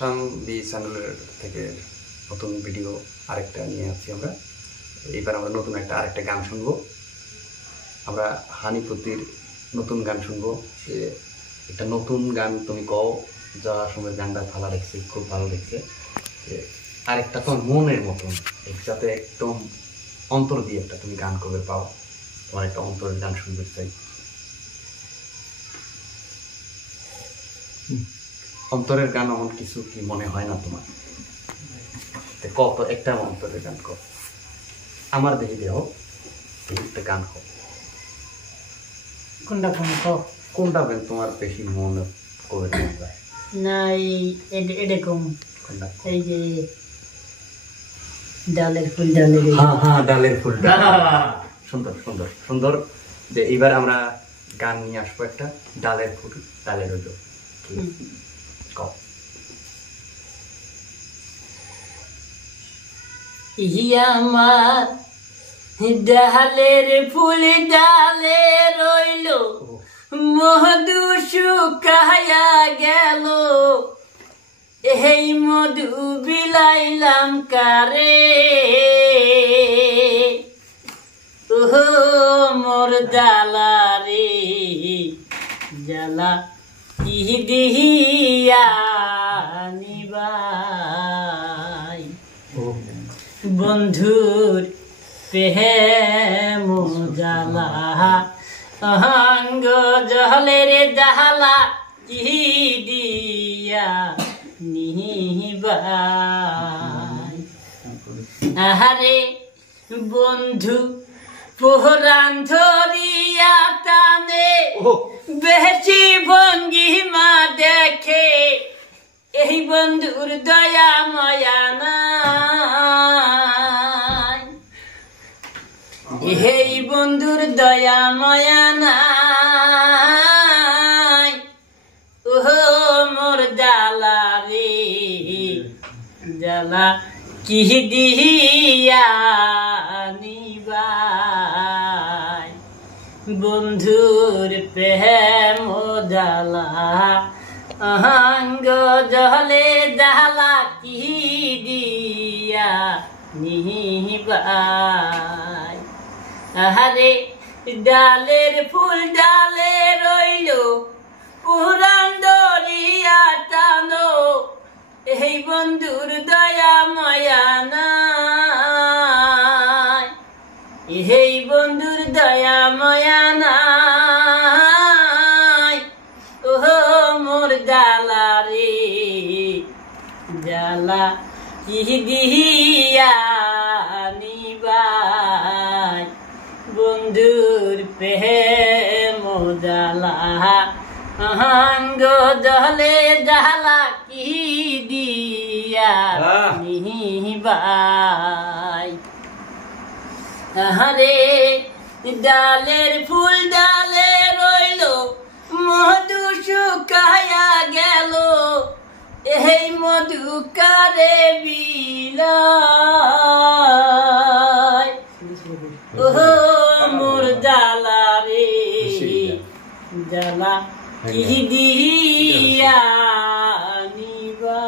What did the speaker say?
চ্যানেলের থেকে নতুন ভিডিও আরেকটা নিয়ে আসছি আমরা। এইবার আমরা নতুন আরেকটা গান শুনবো। আমরা হানিপতির নতুন গান শুনবো। যে একটা নতুন গান তুমি কও যা সময় গানটা ভালো লাগছে, খুব ভালো লাগছে। যে আরেকটা তোমার মনের মতন যাতে একদম অন্তর দিয়ে একটা তুমি গান করবে পাও, তোমার একটা অন্তরের গান শুনতে চাই। অন্তরের গান এমন কিছু কি মনে হয় না তোমার? কত একটা অন্তরের গান কর, আমার দেখে দেও একটা গান কর। কোনটা কোনটা গান তোমার বেশি মনে করে যায়? না এরকম এই যে ডালের ফুল ডালের ফুল। সুন্দর সুন্দর সুন্দর। যে এবার আমরা গান নিয়ে আসবো একটা ডালের ফুল ডালের রইল। আমার ডালের ফুল ডালে রইল, মধু শুকায়া গেল, এই মধু বিলাইলাম কারে, ও মোর জ্বালা রে জ্বালা কি দিহিয়া নিবাই, বন্ধুর প্রেম জ্বালা অঙ্গ জলের জ্বালা কি দিয়া নিবাই। আহারে বন্ধু পোহরান ধরিয়া টানে, বেশি ভঙ্গিমা দেখে, এই বন্ধুর দয়া মায়া নাই, এই বন্ধুর দয়া মায়া নাই, ও মোর জ্বালা রে জ্বালা কি দিয়া নিবাই, বন্ধুর প্রেম জ্বালা অঙ্গ জলে জ্বালা কি দিয়া নিবাই। আহারে ডালের ফুল ডালে রইল, পুরাণ দরিয়া টানো, এই বন্ধুর দয়া মায়া নাই, এই বন্ধুর দয়া মায়া নাই, ও মোর জ্বালা রে জ্বালা কি দিয়া নিবাই, বন্ধুর প্রেম জ্বালা অঙ্গ জলে জ্বালা কি দিয়া নিবাই। আহারে ডালের ফুল ডালে রইল, মধু শুকায়া গেল, এই মধু কারে বিলাই, ও মোর জ্বালা রে জ্বালা কি দিয়া নিবাই।